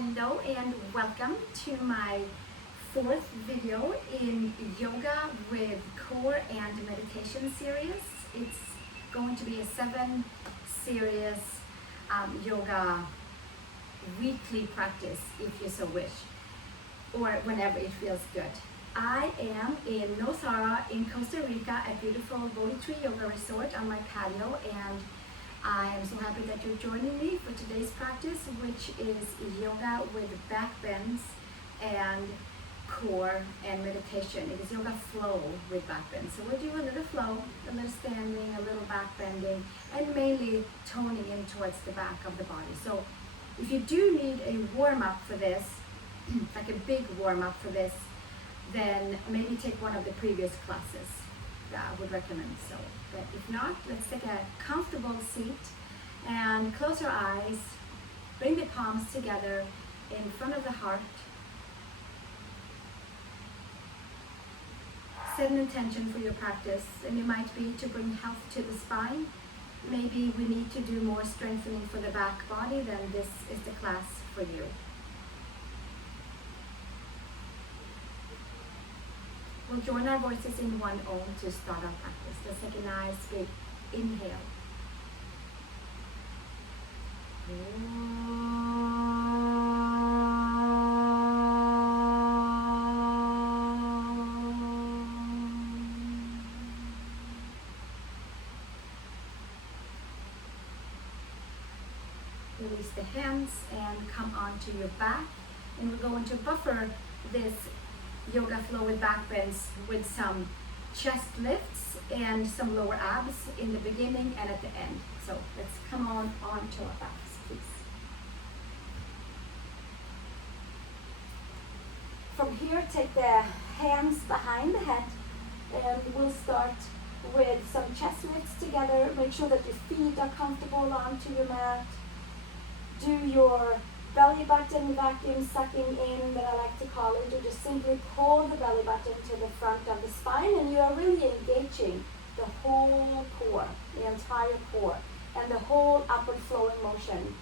Hello and welcome to my fourth video in yoga with core and meditation series. It's going to be a 7-series yoga weekly practice if you so wish, or whenever it feels good. I am in Nosara in Costa Rica at beautiful BodhiTreeYogaResort on my patio, and I am so happy that you're joining me for today's practice, which is yoga with back bends and core and meditation. It is yoga flow with back bends. So we'll do a little flow, a little standing, a little back bending, and mainly toning in towards the back of the body. So if you do need a warm-up for this, like a big warm-up for this, then maybe take one of the previous classes. I would recommend so. But if not, let's take a comfortable seat and close your eyes. Bring the palms together in front of the heart. Set an intention for your practice, and it might be to bring health to the spine. Maybe we need to do more strengthening for the back body, then this is the class for you. We'll join our voices in one Om to start our practice. Let's take a nice big inhale. Release the hands and come onto your back. And we're going to buffer this yoga flow with back bends with some chest lifts and some lower abs in the beginning and at the end. So let's come onto our backs, please. From here, take the hands behind the head, and we'll start with some chest lifts together. Make sure that your feet are comfortable onto your mat. Do your belly button vacuum sucking in, that I like to call it, or just simply pull the belly button to the front of the spine, and you are really engaging the whole core, the entire core, and the whole upward flowing motion,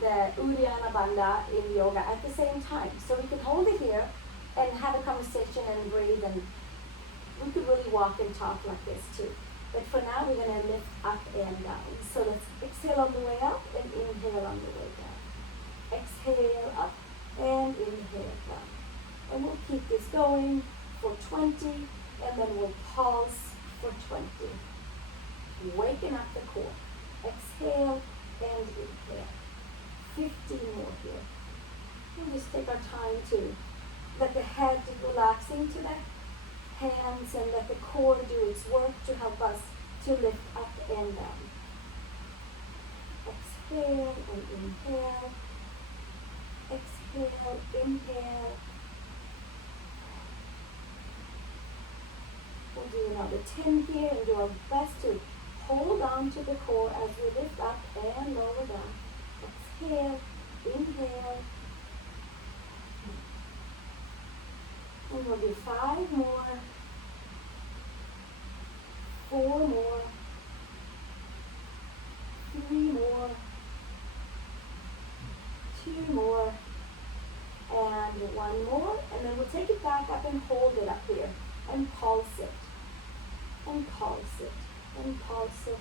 the Uddiyana Bandha in yoga at the same time. So we can hold it here and have a conversation and breathe, and we could really walk and talk like this too. But for now, we're going to lift up and down. So let's exhale on the way up and inhale on the way down. Exhale up and inhale down. And we'll keep this going for 20, and then we'll pause for 20. Waking up the core. Exhale and inhale. 15 more here. We'll just take our time to let the head relax into the hands and let the core do its work to help us to lift up and down. Exhale and inhale. Exhale, inhale. We'll do another 10 here and do our best to hold on to the core as we lift up and lower down. Exhale, inhale. And we'll do 5 more, 4 more, 3 more, 2 more, and 1 more, and then we'll take it back up and hold it up here, and pulse it, and pulse it, and pulse it.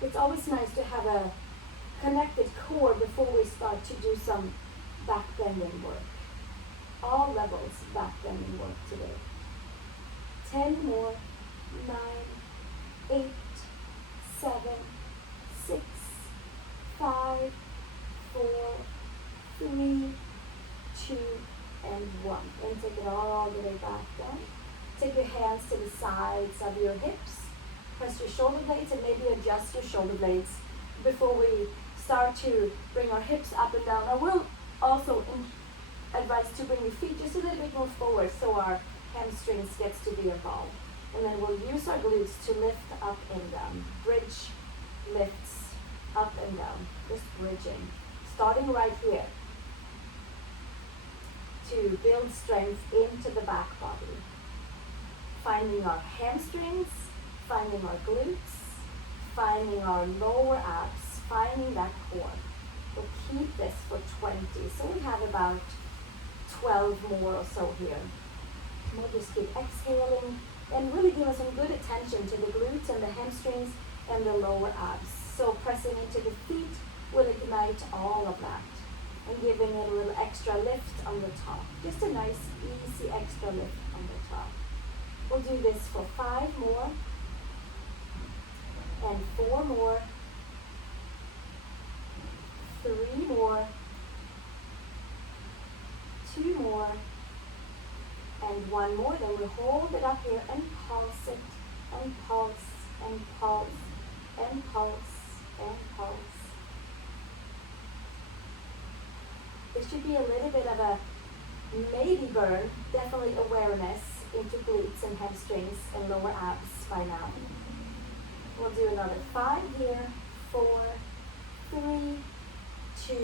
It's always nice to have a connected core before we start to do some back bending work. All levels back bending work today. 10 more, 9, 8, 7, 6, 5, 4, 3, 2, and 1. And take it all the way back down. Take your hands to the sides of your hips. Press your shoulder blades and maybe adjust your shoulder blades before we start to bring our hips up and down. I will also advise to bring your feet just a little bit more forward so our hamstrings gets to be involved. And then we'll use our glutes to lift up and down. Bridge lifts up and down. Just bridging. Starting right here to build strength into the back body. Finding our hamstrings, finding our glutes, finding our lower abs, finding that core. We'll keep this for 20. So we have about 12 more or so here. We'll just keep exhaling and really give us some good attention to the glutes and the hamstrings and the lower abs. So pressing into the feet will ignite all of that and giving it a little extra lift on the top. Just a nice, easy extra lift on the top. We'll do this for 5 more and 4 more, 3 more, 2 more, and 1 more. Then we'll hold it up here and pulse it, and pulse, and pulse, and pulse, and pulse. There should be a little bit of a maybe burn, definitely awareness into glutes and hamstrings and lower abs by now. We'll do another 5 here, 4, 3, 2,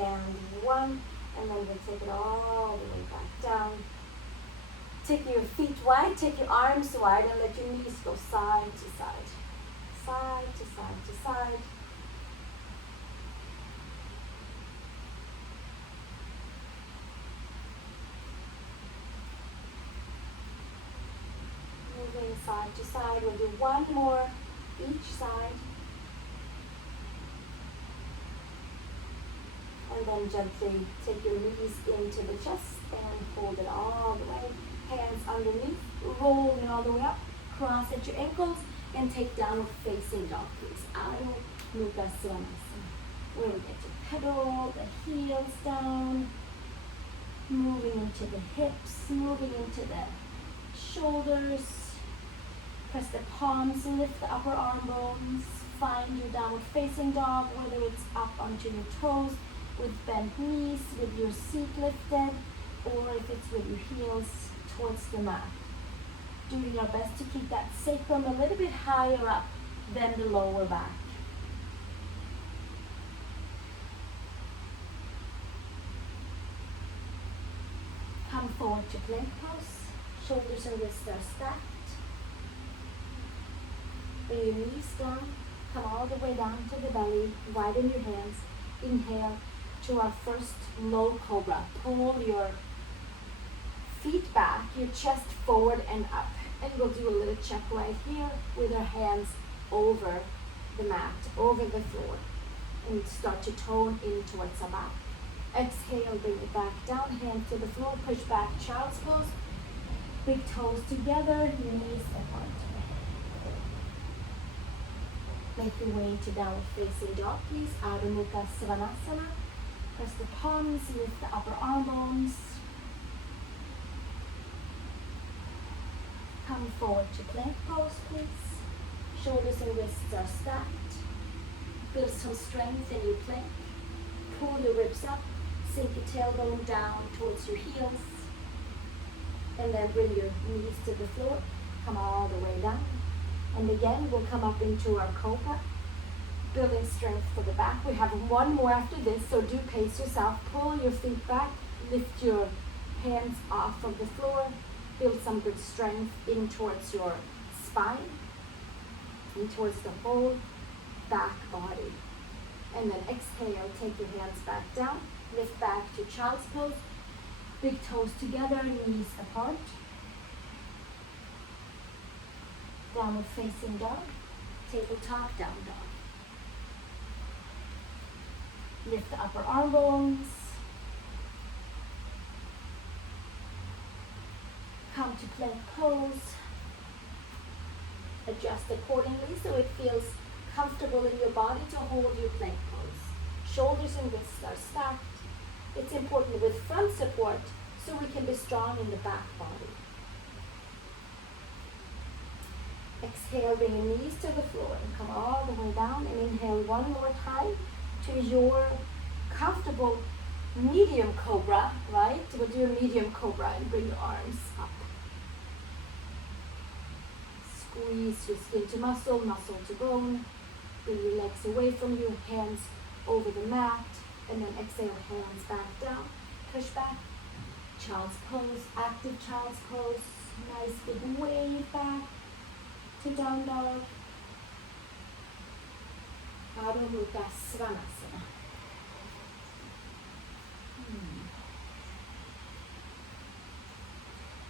and 1. And then we'll take it all the way back down. Take your feet wide, take your arms wide, and let your knees go side to side. Side to side to side. Moving side to side. We'll do 1 more each side. And then gently take your knees into the chest and hold it all the way. Hands underneath, roll it all the way up, cross at your ankles, and take downward facing dog, please. Adho Mukha Svanasana. Where we get to pedal the heels down, moving into the hips, moving into the shoulders. Press the palms, lift the upper arm bones. Find your downward facing dog, whether it's up onto your toes, with bent knees, with your seat lifted, or if it's with your heels towards the mat. Doing our best to keep that sacrum a little bit higher up than the lower back. Come forward to plank pose. Shoulders and wrists are stacked. Bring your knees down. Come all the way down to the belly. Widen your hands. Inhale to our first low cobra. Pull your feet back, your chest forward and up. And we'll do a little check right here with our hands over the mat, over the floor. And start to tone in towards our back. Exhale, bring it back down, hands to the floor, push back, child's pose. Big toes together, your knees apart. Make your way to downward facing dog, please. Adho Mukha Svanasana. Press the palms, lift the upper arm bones. Come forward to plank pose, please. Shoulders and wrists are stacked. Build some strength in your plank. Pull your ribs up. Sink your tailbone down towards your heels. And then bring your knees to the floor. Come all the way down. And again, we'll come up into our Cobra. Building strength for the back. We have 1 more after this, so do pace yourself. Pull your feet back. Lift your hands off of the floor. Build some good strength in towards your spine. In towards the whole back body. And then exhale, take your hands back down. Lift back to child's pose. Big toes together, knees apart. Downward facing dog. Tabletop down dog. Lift the upper arm bones. Come to plank pose. Adjust accordingly so it feels comfortable in your body to hold your plank pose. Shoulders and wrists are stacked. It's important with front support so we can be strong in the back body. Exhale, bring your knees to the floor and come all the way down, and inhale 1 more time to your comfortable medium cobra, right? We'll do a medium cobra and bring your arms up. Squeeze your skin to muscle, muscle to bone. Bring your legs away from you, hands over the mat, and then exhale, hands back down. Push back. Child's pose, active child's pose. Nice big wave back to down dog. Adho Mukha Svanasana.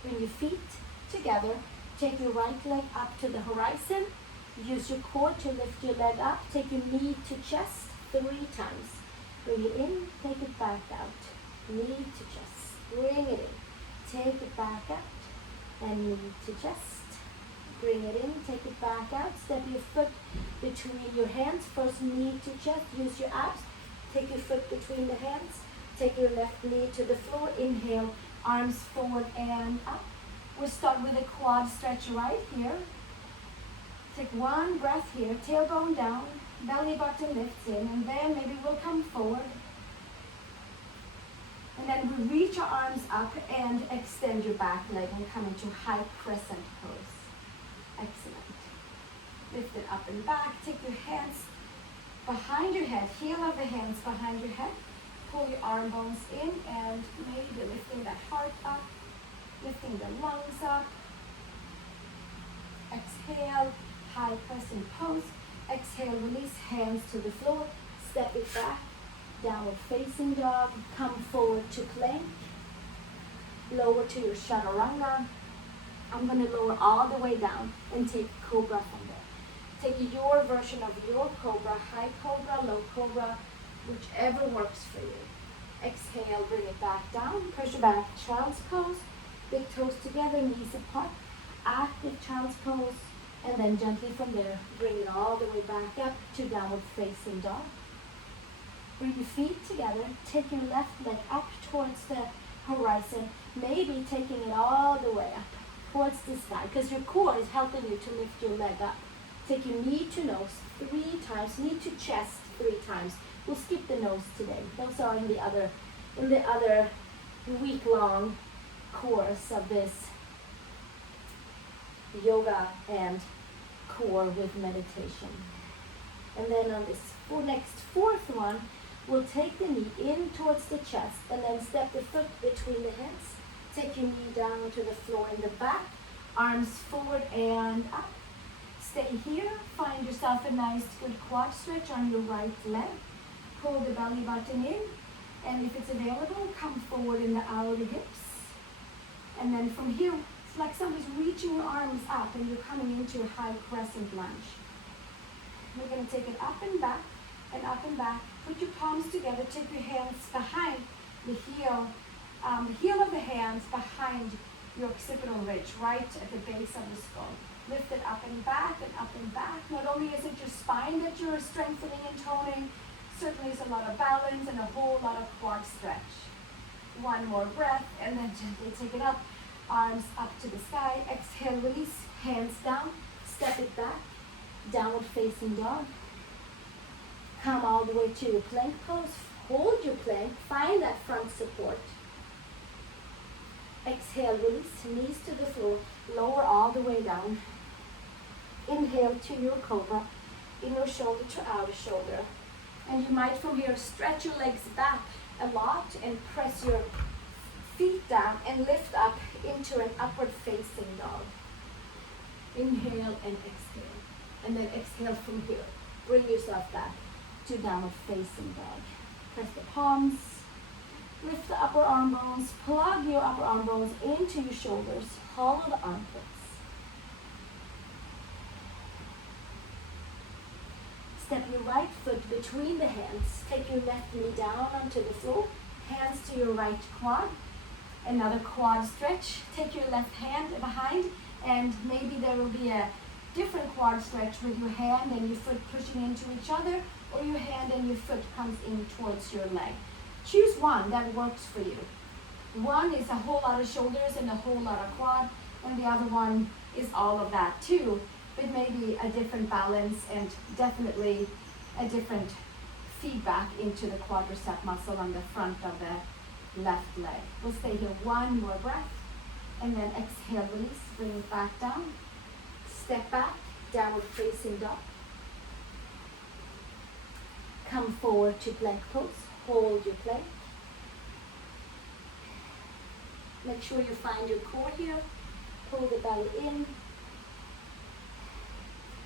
Bring your feet together. Take your right leg up to the horizon. Use your core to lift your leg up. Take your knee to chest 3 times. Bring it in, take it back out. Knee to chest. Bring it in. Take it back out. And knee to chest. Bring it in, take it back out. Step your foot between your hands. First knee to chest. Use your abs. Take your foot between the hands. Take your left knee to the floor. Inhale, arms forward and up. We'll start with a quad stretch right here. Take one breath here, tailbone down, belly button lifts in, and then maybe we'll come forward. And then we reach our arms up and extend your back leg and come into high crescent pose. Excellent. Lift it up and back. Take your hands behind your head, heel of the hands behind your head. Pull your arm bones in and maybe lifting that heart up, lifting the lungs up. Exhale, high crescent pose. Exhale, release hands to the floor. Step it back, downward facing dog. Come forward to plank. Lower to your chaturanga. I'm going to lower all the way down and take Cobra from there. Take your version of your Cobra, high Cobra, low Cobra, whichever works for you. Exhale, bring it back down. Pressure back, child's pose. Big toes together, knees apart. Active child's pose. And then gently from there, bring it all the way back up to downward facing dog. Bring your feet together. Take your left leg up towards the horizon. Maybe taking it all the way up towards the sky, because your core is helping you to lift your leg up. Take your knee to nose 3 times, knee to chest 3 times. We'll skip the nose today. Those are in the other week-long course of this yoga and core with meditation. And then on this next 4th one, we'll take the knee in towards the chest and then step the foot between the hands. Take your knee down to the floor in the back, arms forward and up. Stay here, find yourself a nice good quad stretch on your right leg. Pull the belly button in, and if it's available, come forward in the outer hips. And then from here, it's like somebody's reaching your arms up and you're coming into a high crescent lunge. We're going to take it up and back and up and back. Put your palms together, take your hands behind the heel of the hands behind your occipital ridge, right at the base of the skull. Lift it up and back and up and back. Not only is it your spine that you're strengthening and toning, certainly is a lot of balance and a whole lot of quad stretch. One more breath and then gently take it up. Arms up to the sky. Exhale, release. Hands down. Step it back. Downward facing dog. Come all the way to your plank pose. Hold your plank. Find that front support. Exhale, release. Knees to the floor. Lower all the way down. Inhale to your Cobra. Inner shoulder to outer shoulder. And you might from here stretch your legs back a lot and press your feet down and lift up into an upward facing dog. Inhale and exhale. And then exhale from here. Bring yourself back to downward facing dog. Press the palms. Lift the upper arm bones. Plug your upper arm bones into your shoulders. Hollow the armpits. Step your right foot between the hands. Take your left knee down onto the floor. Hands to your right quad. Another quad stretch. Take your left hand behind, and maybe there will be a different quad stretch with your hand and your foot pushing into each other, or your hand and your foot comes in towards your leg. Choose one that works for you. One is a whole lot of shoulders and a whole lot of quad, and the other one is all of that too, but maybe a different balance and definitely a different feedback into the quadricep muscle on the front of the left leg. We'll stay here one more breath, and then exhale, release, bring it back down. Step back, downward facing dog. Come forward to plank pose. Hold your plank. Make sure you find your core here. Pull the belly in.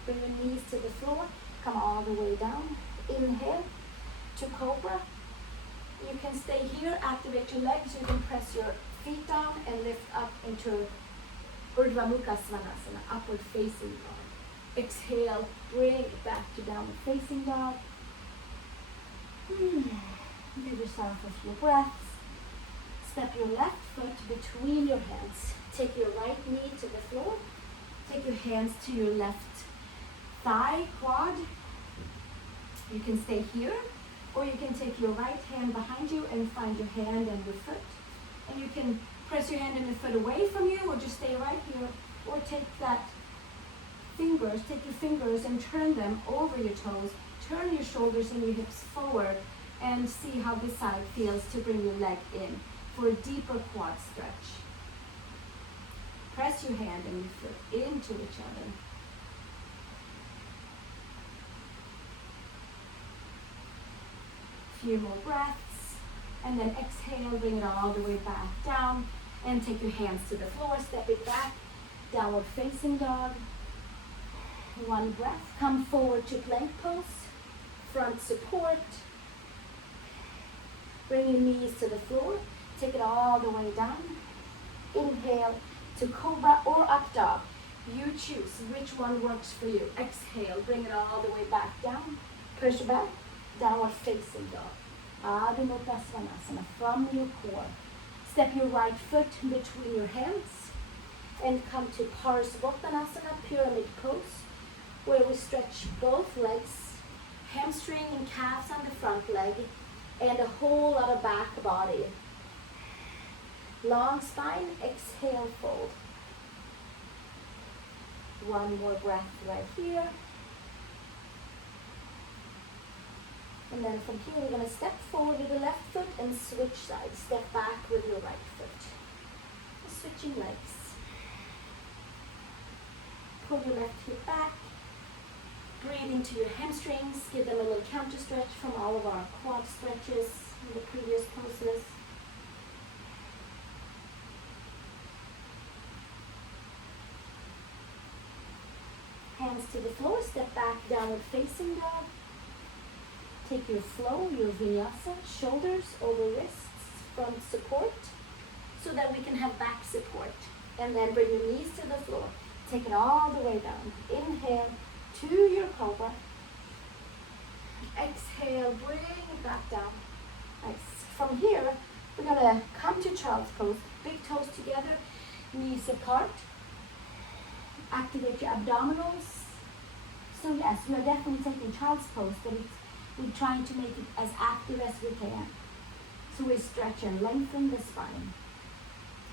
Bring your knees to the floor. Come all the way down. Inhale to Cobra. You can stay here, activate your legs, you can press your feet down and lift up into Urdhva Mukha Svanasana, upward facing dog. Exhale, bring it back to downward facing dog. Give yourself a few breaths. Step your left foot between your hands. Take your right knee to the floor. Take your hands to your left thigh, quad. You can stay here, or you can take your right hand behind you and find your hand and your foot. And you can press your hand and your foot away from you, or just stay right here, or take your fingers and turn them over your toes. Turn your shoulders and your hips forward and see how this side feels to bring your leg in for a deeper quad stretch. Press your hand and your foot into each other. Few more breaths, and then exhale, bring it all the way back down, and take your hands to the floor, step it back, downward facing dog. One breath, come forward to plank pose, front support. Bring your knees to the floor, take it all the way down. Inhale to Cobra or up dog. You choose which one works for you. Exhale, bring it all the way back down. Push back, downward facing dog. Adho Mukha Svanasana from your core. Step your right foot between your hands and come to Parsvottanasana, pyramid pose, where we stretch both legs, hamstring and calves on the front leg, and a whole lot of back body. Long spine, exhale, fold. One more breath right here. And then from here, we're going to step forward with the left foot and switch sides. Step back with your right foot. Switching legs. Pull your left hip back. Breathe into your hamstrings. Give them a little counter stretch from all of our quad stretches in the previous poses. Hands to the floor. Step back, downward facing dog. Take your flow, your vinyasa, shoulders over wrists, front support, so that we can have back support. And then bring your knees to the floor. Take it all the way down. Inhale to your Cobra. Exhale, bring it back down. Nice. From here, we're going to come to child's pose. Big toes together, knees apart. Activate your abdominals. So yes, we are definitely taking child's pose, but we're trying to make it as active as we can. So we stretch and lengthen the spine.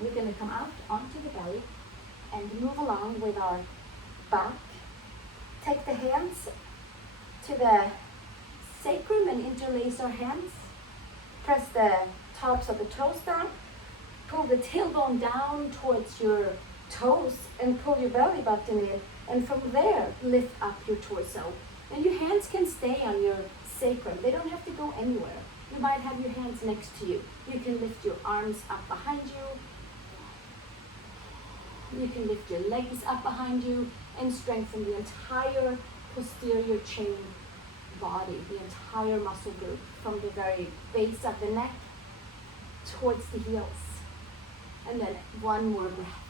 We're going to come out onto the belly and move along with our back. Take the hands to the sacrum and interlace our hands. Press the tops of the toes down. Pull the tailbone down towards your toes and pull your belly button in. And from there, lift up your torso. And your hands can stay on your sacrum. They don't have to go anywhere. You might have your hands next to you. You can lift your arms up behind you. You can lift your legs up behind you and strengthen the entire posterior chain body, the entire muscle group from the very base of the neck towards the heels. And then one more breath.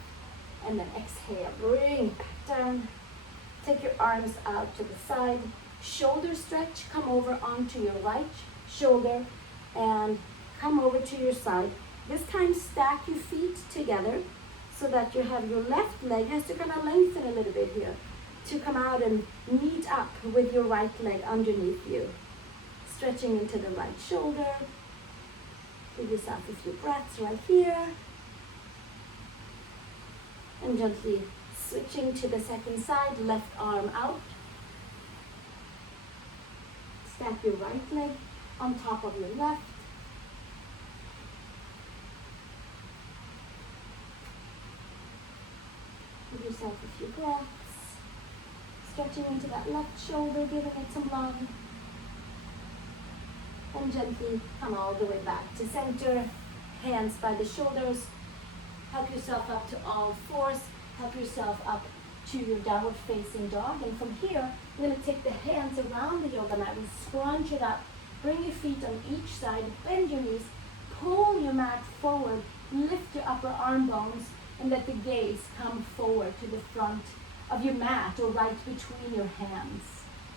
And then exhale, bring it back down. Take your arms out to the side. Shoulder stretch, come over onto your right shoulder and come over to your side. This time stack your feet together so that you have your left leg has to kind of lengthen a little bit here to come out and meet up with your right leg underneath you. Stretching into the right shoulder. Give yourself a few breaths right here. And gently switching to the second side, left arm out. Stack your right leg on top of your left. Give yourself a few breaths. Stretching into that left shoulder, giving it some love. And gently come all the way back to center. Hands by the shoulders. Help yourself up to all fours. Help yourself up to your downward facing dog. And from here, I'm going to take the hands around the yoga mat and scrunch it up. Bring your feet on each side, bend your knees, pull your mat forward, lift your upper arm bones, and let the gaze come forward to the front of your mat or right between your hands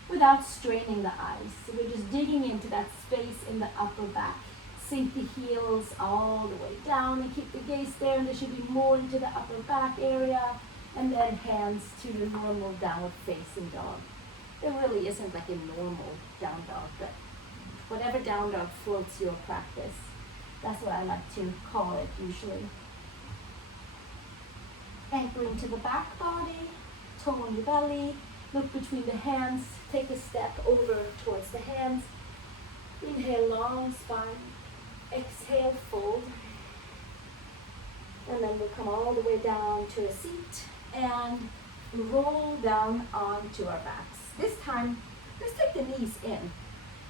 without straining the eyes. So we're just digging into that space in the upper back. Sink the heels all the way down and keep the gaze there, and there should be more into the upper back area, and then hands to your normal downward facing dog. There really isn't like a normal down dog, but whatever down dog floats your practice. That's what I like to call it usually. Anchoring to the back body, toe on your belly, look between the hands, take a step over towards the hands. Inhale, long spine. Exhale, fold. And then we'll come all the way down to a seat and roll down onto our backs. This time, let's take the knees in.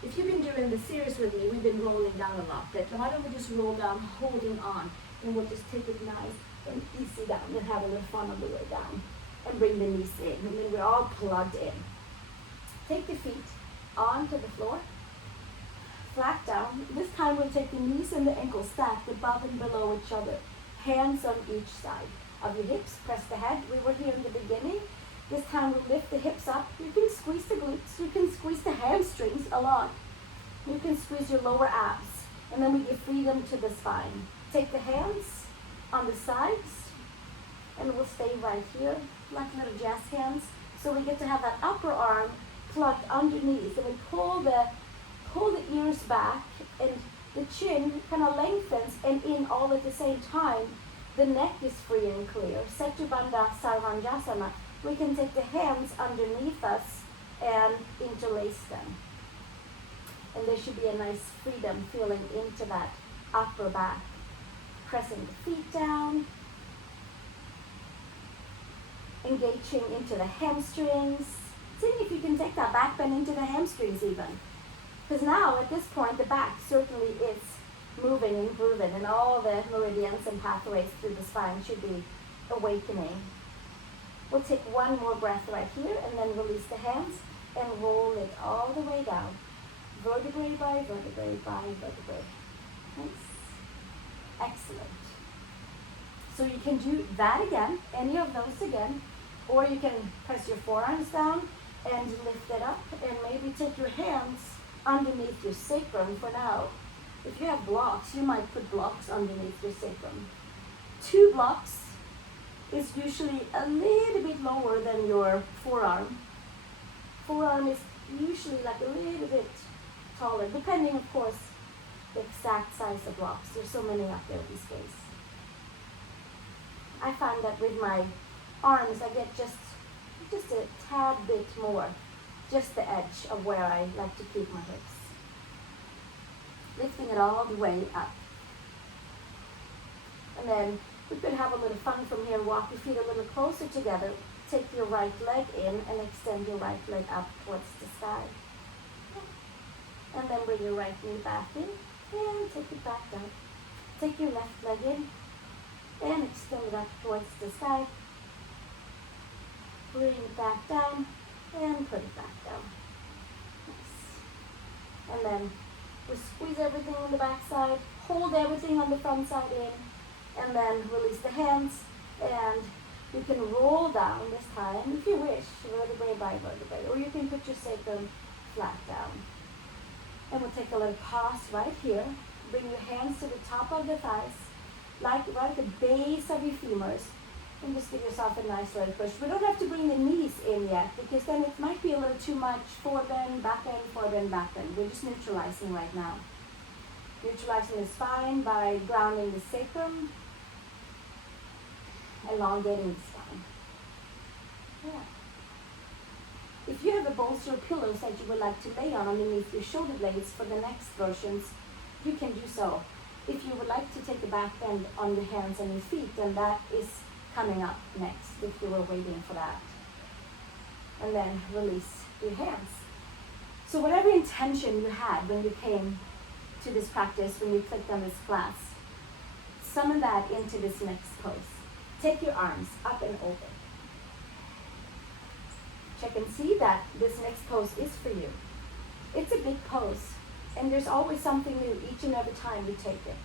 If you've been doing the series with me, we've been rolling down a lot, but why don't we just roll down, holding on, and we'll just take it nice and easy down and have a little fun on the way down. And bring the knees in, and then we're all plugged in. Take the feet onto the floor, flat down. This time we'll take the knees and the ankles stacked above and below each other. Hands on each side of your hips. Press the head. We were here in the beginning. This time we'll lift the hips up. You can squeeze the glutes. You can squeeze the hamstrings a lot. You can squeeze your lower abs. And then we give freedom to the spine. Take the hands on the sides, and we'll stay right here, like little jazz hands. So we get to have that upper arm plugged underneath, and we pull the ears back, and the chin kind of lengthens and in all at the same time. The neck is free and clear. Setu Bandha Sarvanjasana. We can take the hands underneath us and interlace them. And there should be a nice freedom feeling into that upper back. Pressing the feet down. Engaging into the hamstrings. Seeing if you can take that back bend into the hamstrings even. Because now at this point the back certainly is moving and grooving, and all the meridians and pathways through the spine should be awakening. We'll take one more breath right here and then release the hands and roll it all the way down. Vertebrae by vertebrae by vertebrae. Nice. Excellent. So you can do that again, any of those again, or you can press your forearms down and lift it up, and maybe take your hands underneath your sacrum for now. If you have blocks, you might put blocks underneath your sacrum. 2 blocks is usually a little bit lower than your forearm. Forearm is usually like a little bit taller, depending, of course, the exact size of blocks. There's so many out there these days. I find that with my arms, I get just a tad bit more, just the edge of where I like to keep my hips. Lifting it all the way up. And then we could have a little fun from here. Walk your feet a little closer together. Take your right leg in and extend your right leg up towards the sky. And then bring your right knee back in and take it back down. Take your left leg in and extend it up towards the sky. Bring it back down and put it back down. Nice. And then we squeeze everything on the back side, hold everything on the front side in, and then release the hands, and you can roll down this time if you wish, vertebrae by vertebrae, or you can put your sacrum flat down. And we'll take a little pause right here. Bring your hands to the top of the thighs, like right at the base of your femurs, and just give yourself a nice little push. We don't have to bring the knees in yet, because then it might be a little too much forebend, back bend, forebend, back bend. We're just neutralizing right now. Neutralizing the spine by grounding the sacrum, elongating the spine. Yeah. If you have a bolster or pillows that you would like to lay on underneath your shoulder blades for the next versions, you can do so. If you would like to take a back bend on your hands and your feet, then that is coming up next, if you were waiting for that. And then release your hands. So whatever intention you had when you came to this practice, when you clicked on this class, summon that into this next pose. Take your arms up and over. Check and see that this next pose is for you. It's a big pose. And there's always something new each and every time we take it.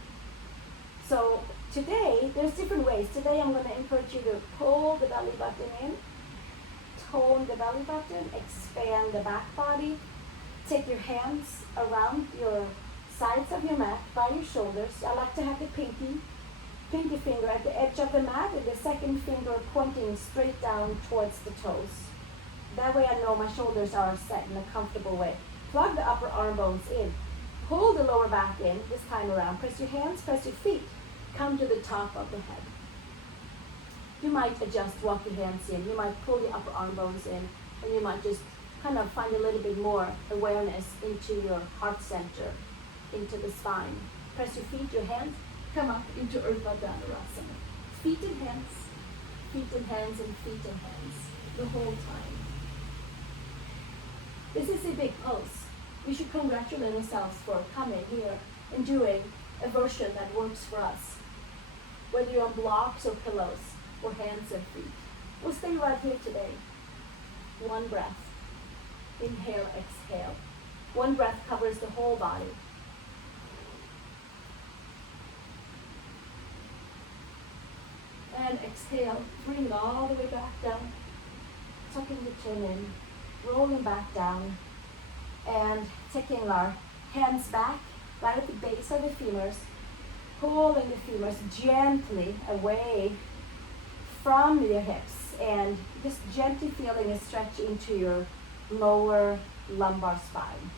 So today, there's different ways. Today I'm going to encourage you to pull the belly button in, tone the belly button, expand the back body. Take your hands around your sides of your mat by your shoulders. I like to have the pinky finger at the edge of the mat and the second finger pointing straight down towards the toes. That way I know my shoulders are set in a comfortable way. Plug the upper arm bones in. Pull the lower back in this time around. Press your hands, press your feet. Come to the top of the head. You might adjust, walk your hands in. You might pull the upper arm bones in. And you might just kind of find a little bit more awareness into your heart center, into the spine. Press your feet, your hands. Come up into Urdhva Dhanurasana. Feet and hands, feet and hands, and feet and hands the whole time. This is a big pose. We should congratulate ourselves for coming here and doing a version that works for us. Whether you're on blocks or pillows, or hands or feet. We'll stay right here today. One breath. Inhale, exhale. One breath covers the whole body. And exhale, bring it all the way back down. Tucking the chin in, rolling back down. And taking our hands back, right at the base of the femurs. Pulling the femurs gently away from your hips. And just gently feeling a stretch into your lower lumbar spine.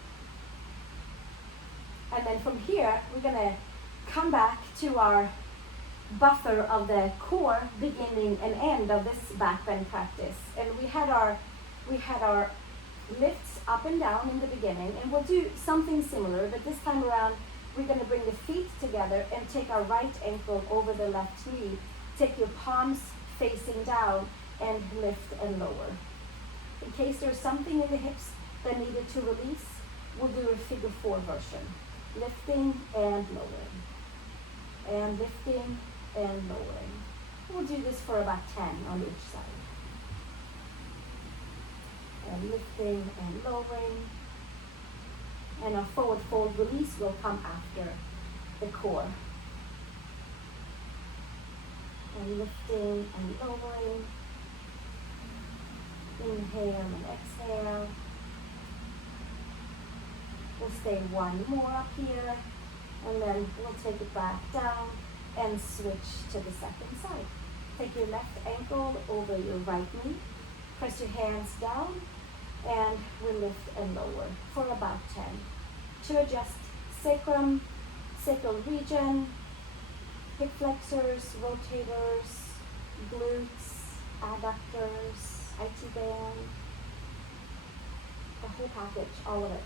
And then from here, we're going to come back to our buffer of the core, beginning and end of this back bend practice. And we had our lifts up and down in the beginning, and we'll do something similar, but this time around, we're going to bring the feet together and take our right ankle over the left knee. Take your palms facing down and lift and lower. In case there's something in the hips that needed to release, we'll do a figure 4 version. Lifting and lowering. And lifting and lowering. We'll do this for about 10 on each side. And lifting and lowering. And our forward fold release will come after the core. And lifting and lowering. Inhale and exhale. We'll stay one more up here, and then we'll take it back down and switch to the second side. Take your left ankle over your right knee. Press your hands down, and we'll lift and lower for about 10. To adjust sacrum, sacral region, hip flexors, rotators, glutes, adductors, IT band, the whole package, all of it.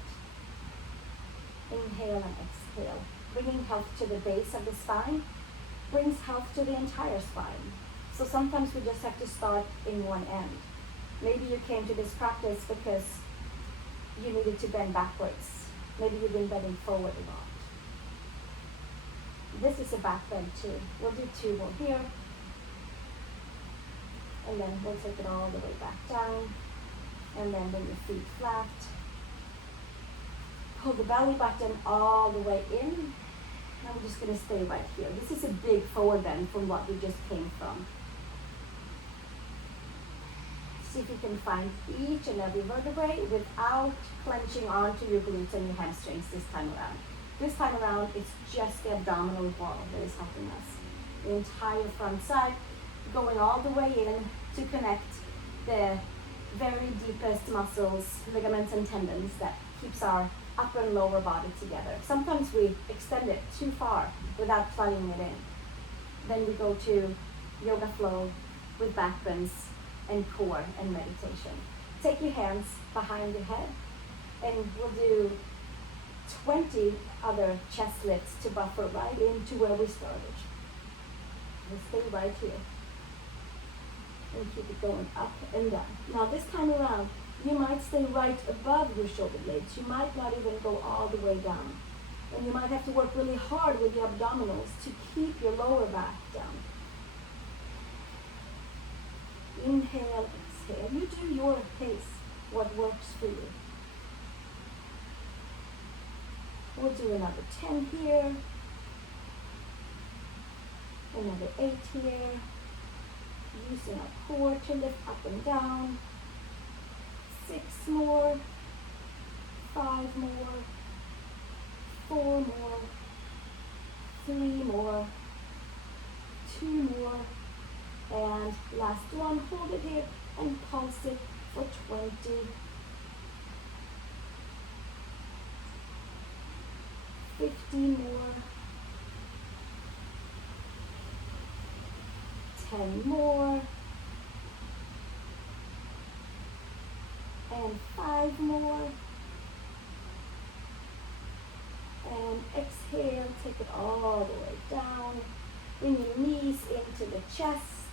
Inhale and exhale. Bringing health to the base of the spine brings health to the entire spine. So sometimes we just have to start in one end. Maybe you came to this practice because you needed to bend backwards. Maybe you've been bending forward a lot. This is a back bend too. We'll do 2 more here. And then we'll take it all the way back down. And then bring your feet flat. Pull the belly button all the way in. Now we're just going to stay right here. This is a big forward bend from what we just came from. See if you can find each and every vertebrae without clenching onto your glutes and your hamstrings this time around. This time around, it's just the abdominal wall that is helping us. The entire front side, going all the way in to connect the very deepest muscles, ligaments and tendons that keeps our upper and lower body together. Sometimes we extend it too far without plugging it in. Then we go to yoga flow with back bends and core and meditation. Take your hands behind your head, and we'll do 20 other chest lifts to buffer right into where we started. We'll stay right here. And keep it going up and down. Now this time around, you might stay right above your shoulder blades. You might not even go all the way down. And you might have to work really hard with the abdominals to keep your lower back down. Inhale, exhale. You do your pace, what works for you. We'll do another 10 here. Another 8 here. Using our core to lift up and down. 6 more. 5 more. 4 more. 3 more. 2 more. And last one, hold it here and pulse it for 20. 15 more. 10 more. And 5 more. And exhale, take it all the way down. Bring your knees into the chest.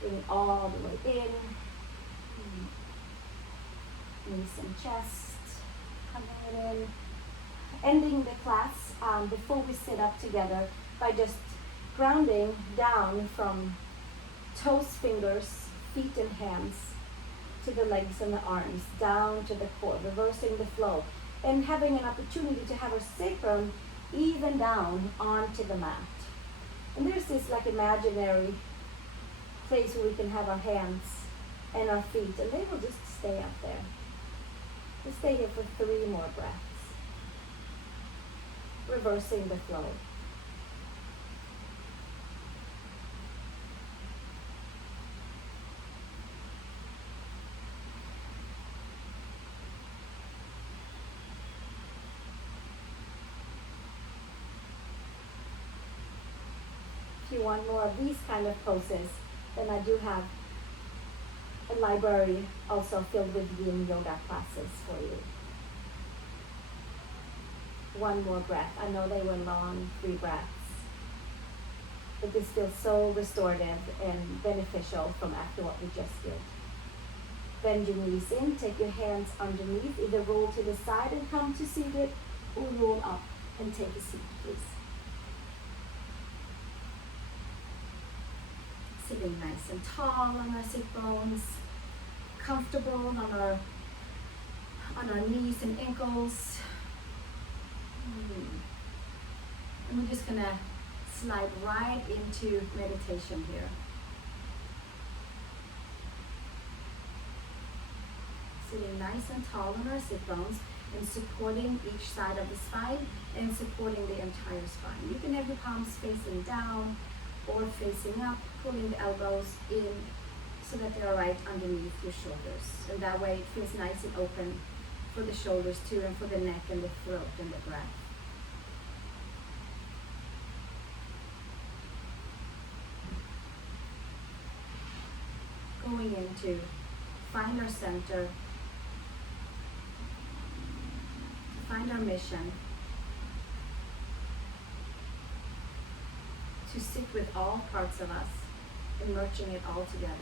Bring it all the way in. Knees and chest. Come right in. Ending the class before we sit up together by just grounding down from toes, fingers, feet and hands to the legs and the arms, down to the core, reversing the flow, and having an opportunity to have our sacrum even down onto the mat. And there's this like imaginary place where we can have our hands and our feet, and they will just stay up there. We'll stay here for 3 more breaths. Reversing the flow. If you want more of these kind of poses, then I do have a library also filled with yin yoga classes for you. 1 more breath. I know they were long, 3 breaths, but this feels so restorative and beneficial from after what we just did. Bend your knees in, take your hands underneath, either roll to the side and come to seated, or roll up and take a seat, please. Sitting nice and tall on our sit bones, comfortable on our knees and ankles. And we're just gonna slide right into meditation here. Sitting nice and tall on our sit bones and supporting each side of the spine and supporting the entire spine. You can have your palms facing down or facing up, pulling the elbows in so that they're right underneath your shoulders. And that way it feels nice and open for the shoulders too, and for the neck and the throat and the breath. Going into find our center, find our mission, to sit with all parts of us and merging it all together.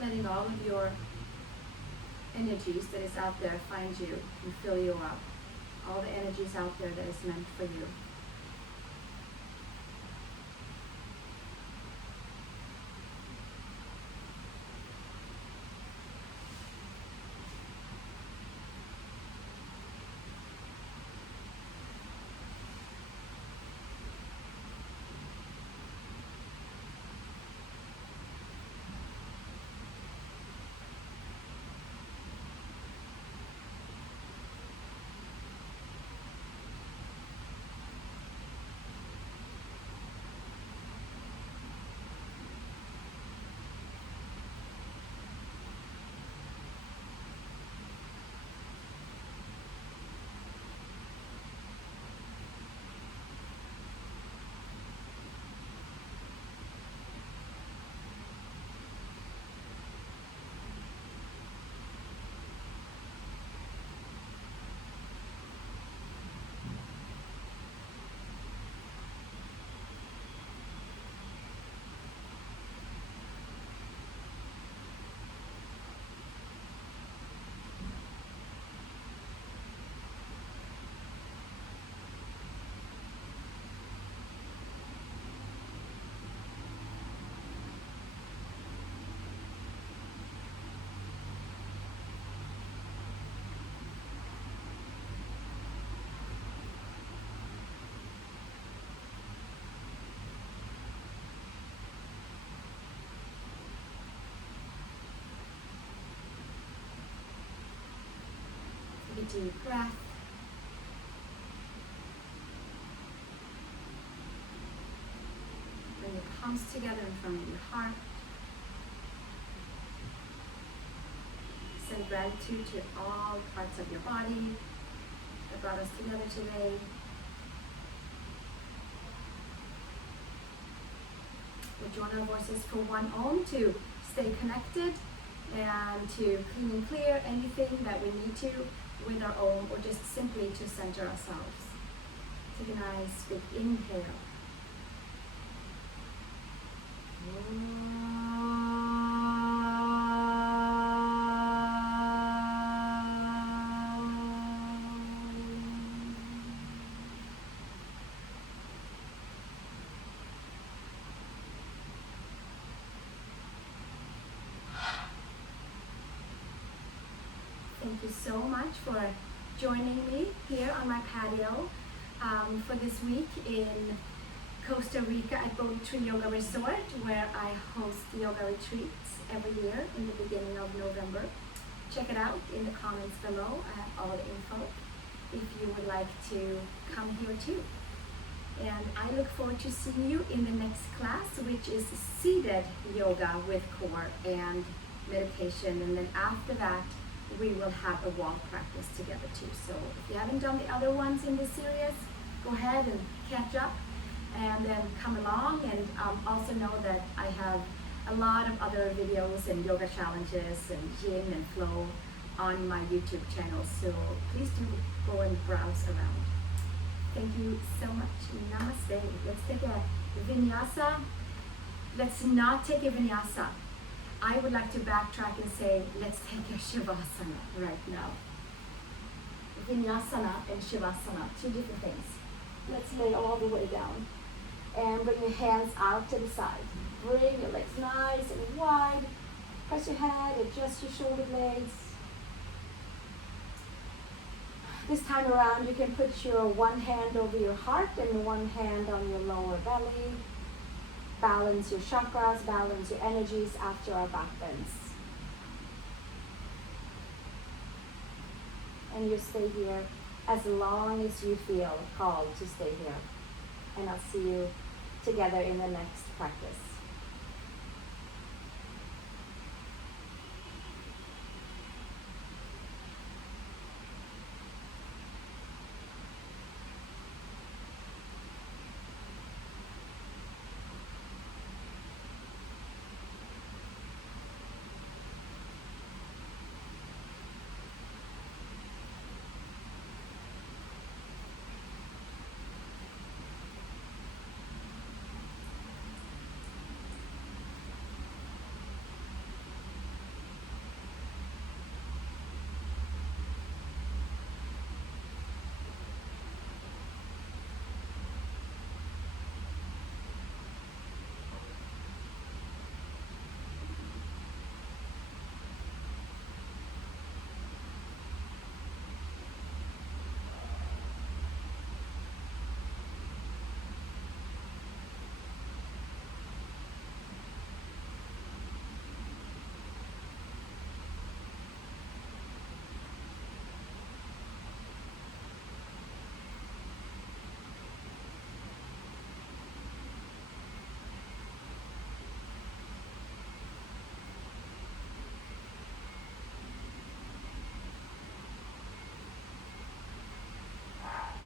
Letting all of your energies that is out there find you and fill you up. All the energies out there that is meant for you. deep breath. Bring your palms together in front of your heart. Send gratitude to all parts of your body that brought us together today. We'll join our voices for one Om to stay connected and to clean and clear anything that we need to with our Om, or just simply to center ourselves. Take a nice big inhale. Thank you so much for joining me here on my patio for this week in Costa Rica at BodhiTreeYogaResort, where I host yoga retreats every year in the beginning of November. Check it out in the comments below. I have all the info if you would like to come here too. And I look forward to seeing you in the next class, which is seated yoga with core and meditation. And then after that, we will have a wall practice together too. So if you haven't done the other ones in this series, go ahead and catch up and then come along. And also know that I have a lot of other videos and yoga challenges and gym and flow on my YouTube channel. So please do go and browse around. Thank you so much. Namaste. Let's take a vinyasa. Let's not take a vinyasa. I would like to backtrack and say, let's take a Shavasana right now. Vinyasana and Shavasana, two different things. Let's lay all the way down. And bring your hands out to the side. Bring your legs nice and wide. Press your head, adjust your shoulder blades. This time around, you can put your one hand over your heart and one hand on your lower belly. Balance your chakras, balance your energies after our back bends. And you stay here as long as you feel called to stay here. And I'll see you together in the next practice.